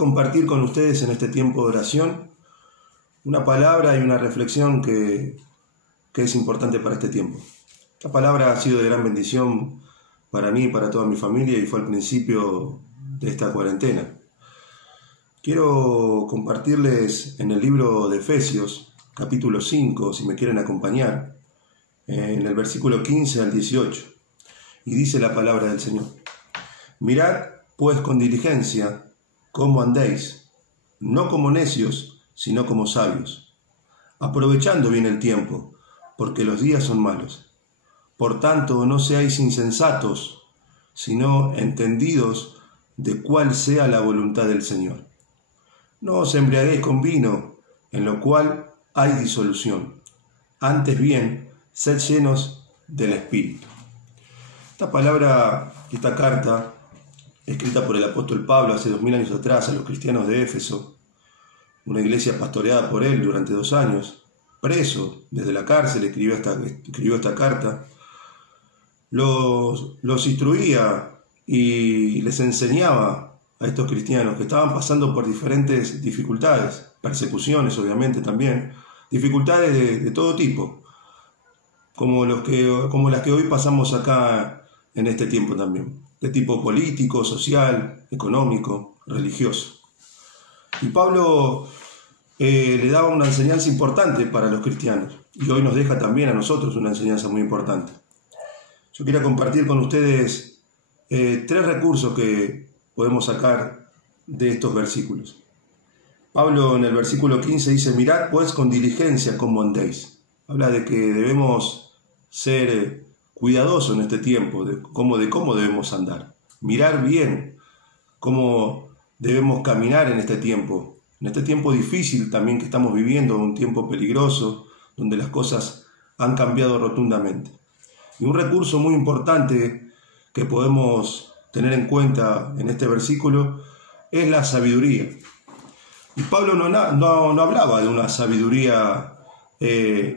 compartir con ustedes en este tiempo de oración una palabra y una reflexión que es importante para este tiempo. Esta palabra ha sido de gran bendición para mí y para toda mi familia y fue al principio de esta cuarentena. Quiero compartirles en el libro de Efesios, capítulo 5, si me quieren acompañar, en el versículo 15 al 18, y dice la palabra del Señor: Mirad, pues, con diligencia cómo andéis, no como necios, sino como sabios, aprovechando bien el tiempo, porque los días son malos. Por tanto, no seáis insensatos, sino entendidos de cuál sea la voluntad del Señor. No os embriaguéis con vino, en lo cual hay disolución. Antes bien, sed llenos del Espíritu. Esta palabra, esta carta, escrita por el apóstol Pablo hace 2000 años atrás a los cristianos de Éfeso, una iglesia pastoreada por él durante 2 años, preso desde la cárcel, escribió esta carta, los instruía y les enseñaba a estos cristianos que estaban pasando por diferentes dificultades, persecuciones obviamente también, dificultades de todo tipo, como las que hoy pasamos acá en este tiempo también, de tipo político, social, económico, religioso. Y Pablo le daba una enseñanza importante para los cristianos, y hoy nos deja también a nosotros una enseñanza muy importante. Yo quiero compartir con ustedes 3 recursos que podemos sacar de estos versículos. Pablo en el versículo 15 dice: Mirad pues con diligencia cómo andéis. Habla de que debemos ser cuidadosos en este tiempo, de cómo debemos andar. Mirar bien cómo debemos caminar en este tiempo difícil también que estamos viviendo, un tiempo peligroso, donde las cosas han cambiado rotundamente. Y un recurso muy importante que podemos tener en cuenta en este versículo es la sabiduría. Y Pablo no hablaba de una sabiduría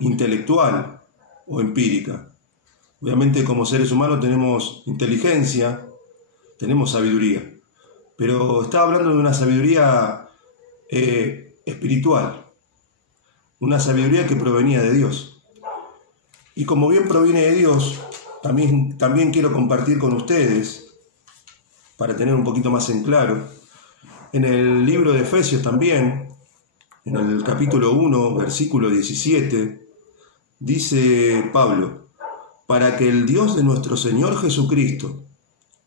intelectual o empírica. Obviamente como seres humanos tenemos inteligencia, tenemos sabiduría, pero estaba hablando de una sabiduría espiritual, una sabiduría que provenía de Dios. Y como bien proviene de Dios, también quiero compartir con ustedes, para tener un poquito más en claro, en el libro de Efesios también, en el capítulo 1, versículo 17, dice Pablo: para que el Dios de nuestro Señor Jesucristo,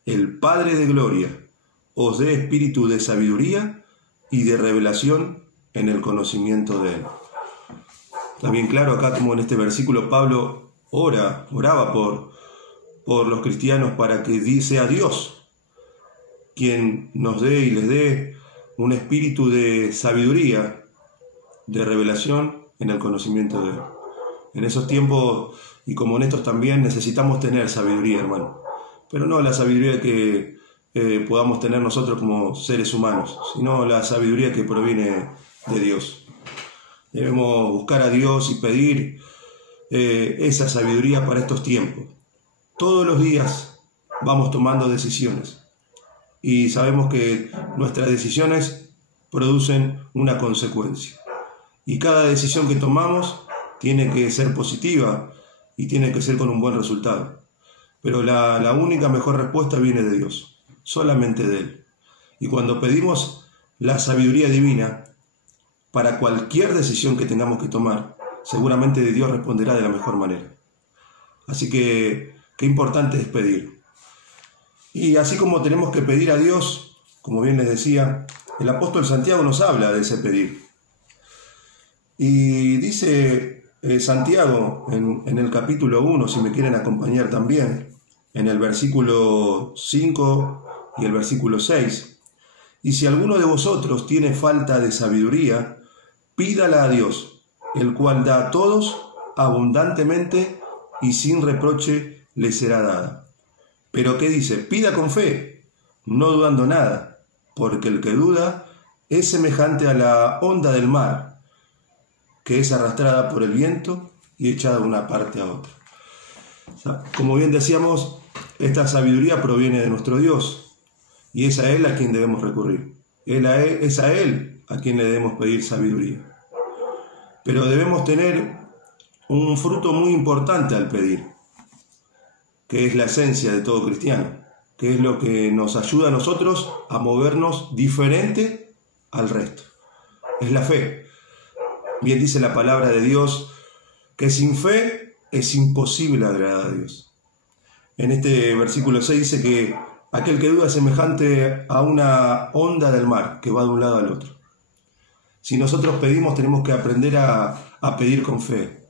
el Padre de gloria, os dé espíritu de sabiduría y de revelación en el conocimiento de Él. Está bien claro acá como en este versículo Pablo oraba por los cristianos para que sea Dios quien nos dé y les dé un espíritu de sabiduría, de revelación en el conocimiento de Él. En esos tiempos y como en estos también necesitamos tener sabiduría, hermano, pero no la sabiduría que podamos tener nosotros como seres humanos, sino la sabiduría que proviene de Dios. Debemos buscar a Dios y pedir esa sabiduría para estos tiempos. Todos los días vamos tomando decisiones y sabemos que nuestras decisiones producen una consecuencia. Y cada decisión que tomamos tiene que ser positiva y tiene que ser con un buen resultado. Pero la única mejor respuesta viene de Dios, solamente de Él. Y cuando pedimos la sabiduría divina para cualquier decisión que tengamos que tomar, seguramente Dios responderá de la mejor manera. Así que qué importante es pedir. Y así como tenemos que pedir a Dios, como bien les decía, el apóstol Santiago nos habla de ese pedir. Y dice Santiago en el capítulo 1, si me quieren acompañar también, en el versículo 5 y el versículo 6, y si alguno de vosotros tiene falta de sabiduría, pídala a Dios, el cual da a todos abundantemente y sin reproche le será dada. Pero ¿qué dice? Pida con fe, no dudando nada, porque el que duda es semejante a la onda del mar, que es arrastrada por el viento y echada de una parte a otra. Como bien decíamos, esta sabiduría proviene de nuestro Dios, y es a Él a quien debemos recurrir. es a Él a quien le debemos pedir sabiduría. Pero debemos tener un fruto muy importante al pedir, que es la esencia de todo cristiano, que es lo que nos ayuda a nosotros a movernos diferente al resto. Es la fe. Bien dice la palabra de Dios que sin fe es imposible agradar a Dios. En este versículo 6 dice que aquel que duda es semejante a una onda del mar que va de un lado al otro. Si nosotros pedimos, tenemos que aprender a pedir con fe,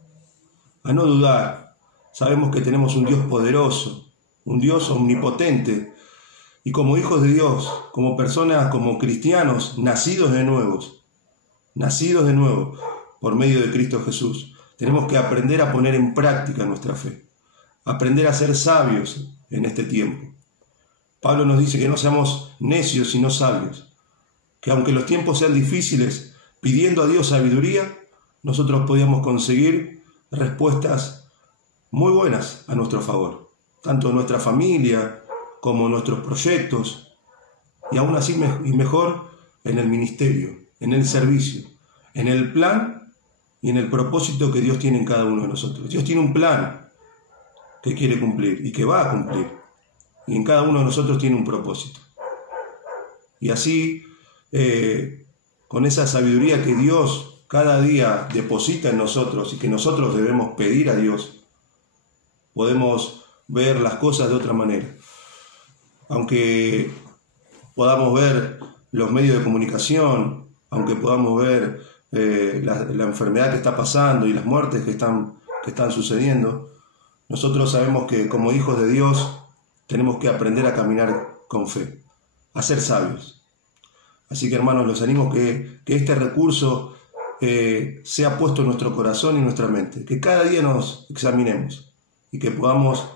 a no dudar. Sabemos que tenemos un Dios poderoso, un Dios omnipotente, y como hijos de Dios, como personas, como cristianos, nacidos de nuevo por medio de Cristo Jesús, tenemos que aprender a poner en práctica nuestra fe, aprender a ser sabios en este tiempo. Pablo nos dice que no seamos necios sino sabios, que aunque los tiempos sean difíciles, pidiendo a Dios sabiduría, nosotros podíamos conseguir respuestas muy buenas a nuestro favor, tanto en nuestra familia como en nuestros proyectos, y aún así y mejor en el ministerio, en el servicio, en el plan y en el propósito que Dios tiene en cada uno de nosotros. Dios tiene un plan que quiere cumplir y que va a cumplir, y en cada uno de nosotros tiene un propósito. Y así, con esa sabiduría que Dios cada día deposita en nosotros y que nosotros debemos pedir a Dios, podemos ver las cosas de otra manera. Aunque podamos ver los medios de comunicación, aunque podamos ver la enfermedad que está pasando y las muertes que están sucediendo, nosotros sabemos que como hijos de Dios tenemos que aprender a caminar con fe, a ser sabios. Así que, hermanos, los animo que este recurso sea puesto en nuestro corazón y en nuestra mente, que cada día nos examinemos y que podamos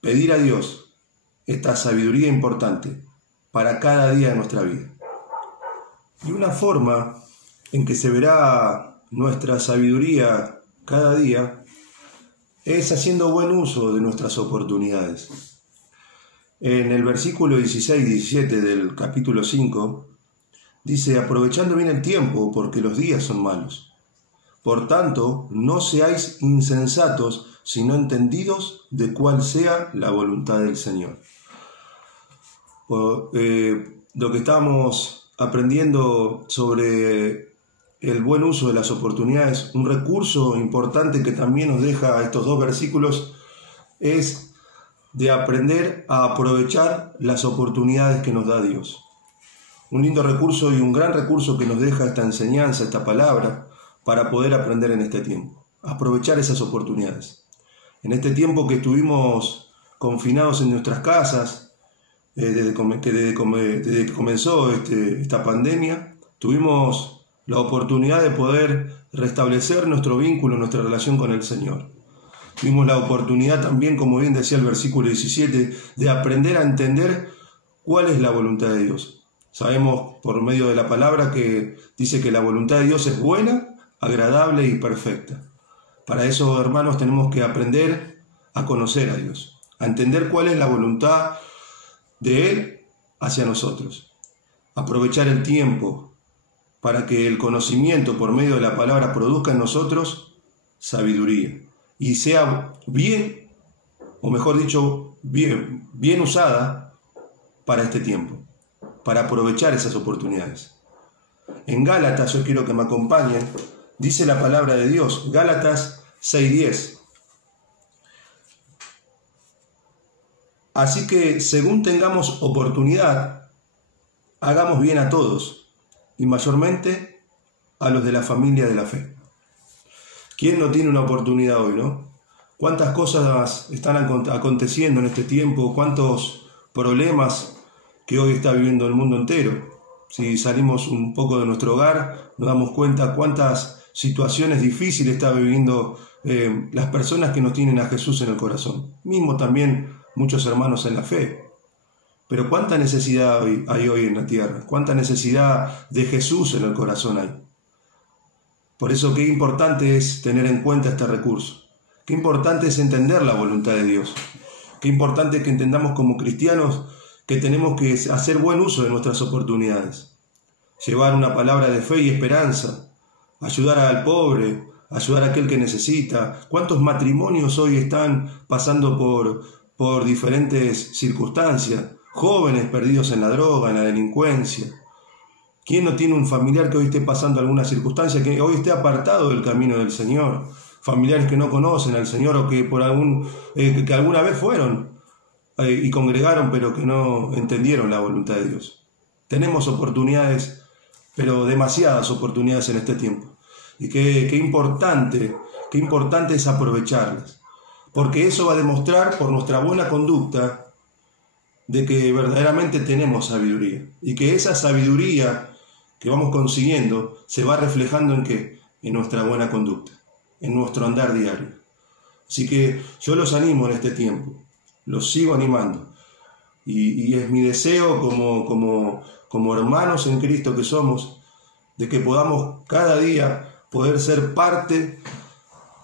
pedir a Dios esta sabiduría importante para cada día de nuestra vida. Y una forma en que se verá nuestra sabiduría cada día es haciendo buen uso de nuestras oportunidades. En el versículo 16 y 17 del capítulo 5 dice: aprovechando bien el tiempo, porque los días son malos. Por tanto, no seáis insensatos, sino entendidos de cuál sea la voluntad del Señor. Lo que estamos aprendiendo sobre el buen uso de las oportunidades, un recurso importante que también nos deja estos dos versículos, es de aprender a aprovechar las oportunidades que nos da Dios. Un lindo recurso y un gran recurso que nos deja esta enseñanza, esta palabra, para poder aprender en este tiempo. Aprovechar esas oportunidades. En este tiempo que estuvimos confinados en nuestras casas, desde que comenzó esta pandemia, tuvimos la oportunidad de poder restablecer nuestro vínculo, nuestra relación con el Señor. Tuvimos la oportunidad también, como bien decía el versículo 17, de aprender a entender cuál es la voluntad de Dios. Sabemos por medio de la palabra que dice que la voluntad de Dios es buena, agradable y perfecta. Para eso, hermanos, tenemos que aprender a conocer a Dios, a entender cuál es la voluntad de Él hacia nosotros. Aprovechar el tiempo para que el conocimiento por medio de la palabra produzca en nosotros sabiduría y sea bien, o mejor dicho, bien usada para este tiempo, para aprovechar esas oportunidades. En Gálatas, yo quiero que me acompañen, dice la palabra de Dios, Gálatas 6:10. Así que, según tengamos oportunidad, hagamos bien a todos, y mayormente a los de la familia de la fe. ¿Quién no tiene una oportunidad hoy, no? ¿Cuántas cosas están aconteciendo en este tiempo? ¿Cuántos problemas que hoy está viviendo el mundo entero? Si salimos un poco de nuestro hogar, nos damos cuenta cuántas situaciones difíciles están viviendo las personas que no tienen a Jesús en el corazón. Mismo también muchos hermanos en la fe. Pero cuánta necesidad hay hoy en la tierra, cuánta necesidad de Jesús en el corazón hay. Por eso qué importante es tener en cuenta este recurso, qué importante es entender la voluntad de Dios, qué importante es que entendamos como cristianos que tenemos que hacer buen uso de nuestras oportunidades. llevar una palabra de fe y esperanza, ayudar al pobre, ayudar a aquel que necesita. ¿Cuántos matrimonios hoy están pasando por diferentes circunstancias? Jóvenes perdidos en la droga, en la delincuencia. ¿Quién no tiene un familiar que hoy esté pasando alguna circunstancia, que hoy esté apartado del camino del Señor? Familiares que no conocen al Señor o que que alguna vez fueron y congregaron, pero que no entendieron la voluntad de Dios. Tenemos oportunidades, pero demasiadas oportunidades en este tiempo. Y qué importante es aprovecharlas. Porque eso va a demostrar por nuestra buena conducta de que verdaderamente tenemos sabiduría. Y que esa sabiduría que vamos consiguiendo se va reflejando ¿en qué? En nuestra buena conducta, en nuestro andar diario. Así que yo los animo en este tiempo, los sigo animando. Y es mi deseo como hermanos en Cristo que somos, de que podamos cada día poder ser parte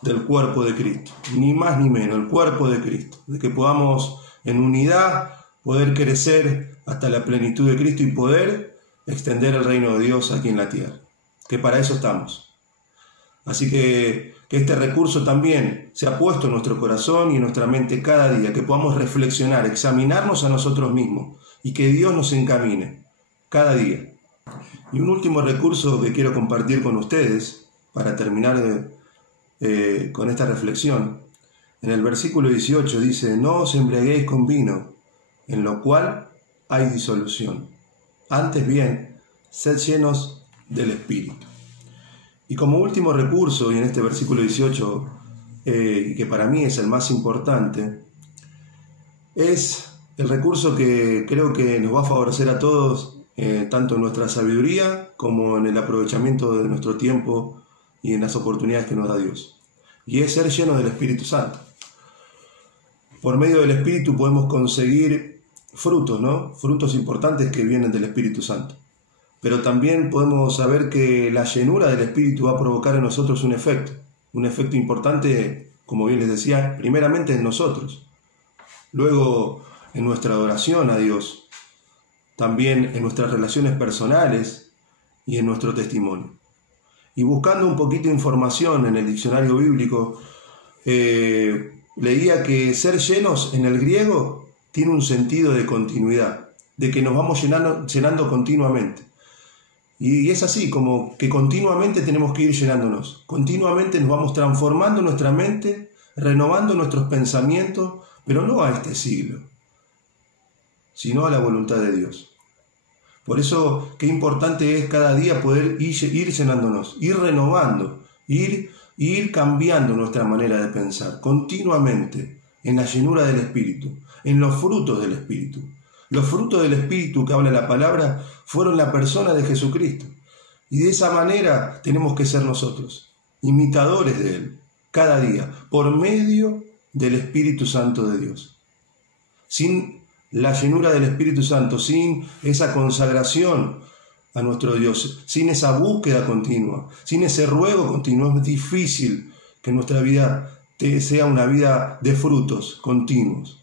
del cuerpo de Cristo, ni más ni menos, el cuerpo de Cristo, de que podamos en unidad poder crecer hasta la plenitud de Cristo y poder extender el reino de Dios aquí en la tierra, que para eso estamos. Así que este recurso también se ha puesto en nuestro corazón y en nuestra mente cada día, que podamos reflexionar, examinarnos a nosotros mismos y que Dios nos encamine cada día. Y un último recurso que quiero compartir con ustedes para terminar con esta reflexión. En el versículo 18 dice: no os embriaguéis con vino, en lo cual hay disolución. Antes bien, sed llenos del Espíritu. Y como último recurso, y en este versículo 18, que para mí es el más importante, es el recurso que creo que nos va a favorecer a todos, tanto en nuestra sabiduría como en el aprovechamiento de nuestro tiempo y en las oportunidades que nos da Dios. Y es ser llenos del Espíritu Santo. Por medio del Espíritu podemos conseguir frutos, ¿no? Frutos importantes que vienen del Espíritu Santo. Pero también podemos saber que la llenura del Espíritu va a provocar en nosotros un efecto importante, como bien les decía, primeramente en nosotros, luego en nuestra adoración a Dios, también en nuestras relaciones personales y en nuestro testimonio. Y buscando un poquito de información en el diccionario bíblico, leía que ser llenos en el griego tiene un sentido de continuidad, de que nos vamos llenando continuamente. Y es así, como que continuamente tenemos que ir llenándonos. Continuamente nos vamos transformando nuestra mente, renovando nuestros pensamientos, pero no a este siglo, sino a la voluntad de Dios. Por eso, qué importante es cada día poder ir llenándonos, ir renovando, ir cambiando nuestra manera de pensar, continuamente, en la llenura del Espíritu, en los frutos del Espíritu. Los frutos del Espíritu que habla la palabra fueron la persona de Jesucristo. Y de esa manera tenemos que ser nosotros, imitadores de Él, cada día, por medio del Espíritu Santo de Dios. Sin la llenura del Espíritu Santo, sin esa consagración a nuestro Dios, sin esa búsqueda continua, sin ese ruego continuo, es difícil que nuestra vida sea una vida de frutos continuos.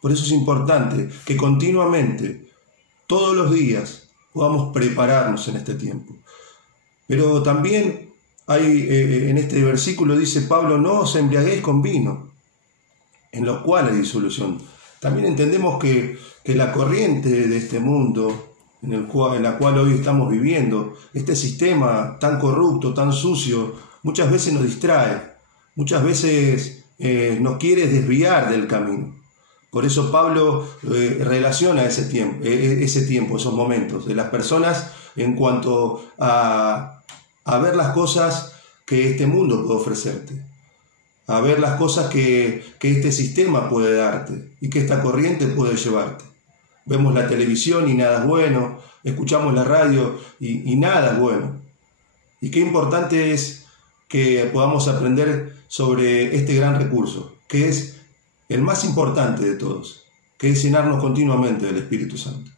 Por eso es importante que continuamente, todos los días, podamos prepararnos en este tiempo. Pero también hay, en este versículo dice Pablo: no os embriaguéis con vino, en lo cual hay disolución. También entendemos que la corriente de este mundo en la cual hoy estamos viviendo, este sistema tan corrupto, tan sucio, muchas veces nos distrae, muchas veces nos quiere desviar del camino. Por eso Pablo relaciona ese tiempo, esos momentos de las personas en cuanto a ver las cosas que este mundo puede ofrecerte, a ver las cosas que este sistema puede darte y que esta corriente puede llevarte. Vemos la televisión y nada es bueno, escuchamos la radio y nada es bueno. Y qué importante es que podamos aprender sobre este gran recurso, que es el más importante de todos, que es llenarnos continuamente del Espíritu Santo,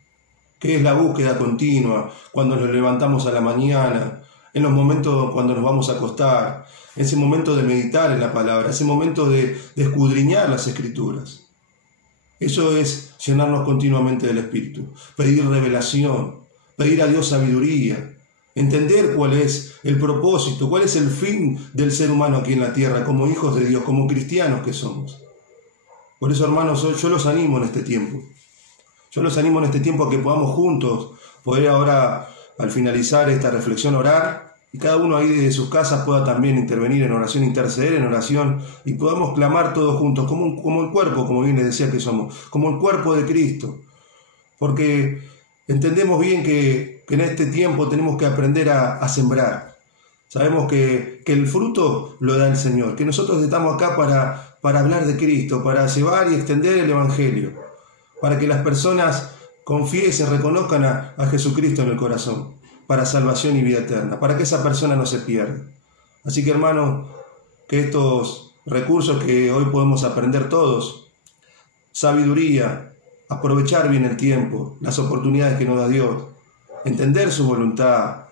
que es la búsqueda continua cuando nos levantamos a la mañana, en los momentos cuando nos vamos a acostar, ese momento de meditar en la palabra, ese momento de escudriñar las Escrituras. Eso es llenarnos continuamente del Espíritu, pedir revelación, pedir a Dios sabiduría, entender cuál es el propósito, cuál es el fin del ser humano aquí en la tierra, como hijos de Dios, como cristianos que somos. Por eso, hermanos, yo los animo en este tiempo. Yo los animo en este tiempo a que podamos juntos poder ahora, al finalizar esta reflexión, orar, y cada uno ahí desde sus casas pueda también intervenir en oración, interceder en oración, y podamos clamar todos juntos, como el cuerpo, como bien les decía que somos, como el cuerpo de Cristo. Porque entendemos bien que en este tiempo tenemos que aprender a sembrar. Sabemos que el fruto lo da el Señor, que nosotros estamos acá para hablar de Cristo, para llevar y extender el Evangelio, para que las personas confiesen, reconozcan a Jesucristo en el corazón, para salvación y vida eterna, para que esa persona no se pierda. Así que, hermanos, que estos recursos que hoy podemos aprender todos, sabiduría, aprovechar bien el tiempo, las oportunidades que nos da Dios, entender su voluntad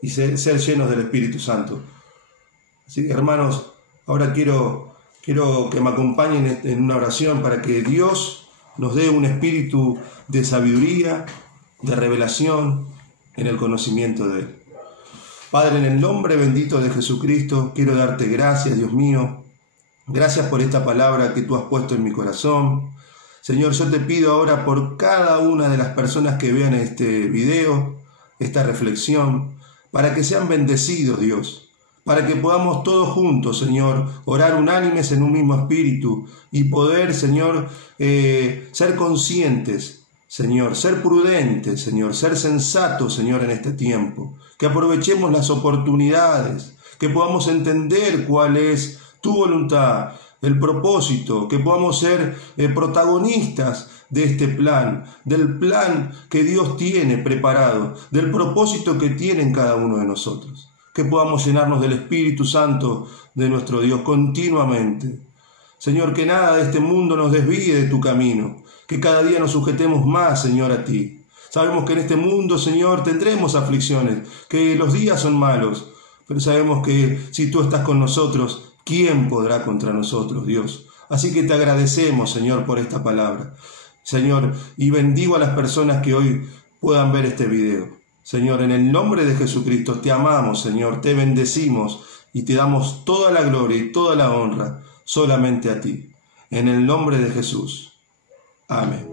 y ser llenos del Espíritu Santo. Así que, hermanos, ahora quiero que me acompañen en una oración para que Dios nos dé un espíritu de sabiduría, de revelación en el conocimiento de Él. Padre, en el nombre bendito de Jesucristo, quiero darte gracias, Dios mío. Gracias por esta palabra que tú has puesto en mi corazón. Señor, yo te pido ahora por cada una de las personas que vean este video, esta reflexión, para que sean bendecidos, Dios, para que podamos todos juntos, Señor, orar unánimes en un mismo espíritu y poder, Señor, ser conscientes, Señor, ser prudentes, Señor, ser sensatos, Señor, en este tiempo, que aprovechemos las oportunidades, que podamos entender cuál es tu voluntad, el propósito, que podamos ser protagonistas de este plan, del plan que Dios tiene preparado, del propósito que tiene en cada uno de nosotros. Que podamos llenarnos del Espíritu Santo de nuestro Dios continuamente. Señor, que nada de este mundo nos desvíe de tu camino, que cada día nos sujetemos más, Señor, a ti. Sabemos que en este mundo, Señor, tendremos aflicciones, que los días son malos, pero sabemos que si tú estás con nosotros, ¿quién podrá contra nosotros, Dios? Así que te agradecemos, Señor, por esta palabra. Señor, y bendigo a las personas que hoy puedan ver este video. Señor, en el nombre de Jesucristo, te amamos, Señor, te bendecimos y te damos toda la gloria y toda la honra solamente a ti. En el nombre de Jesús. Amén.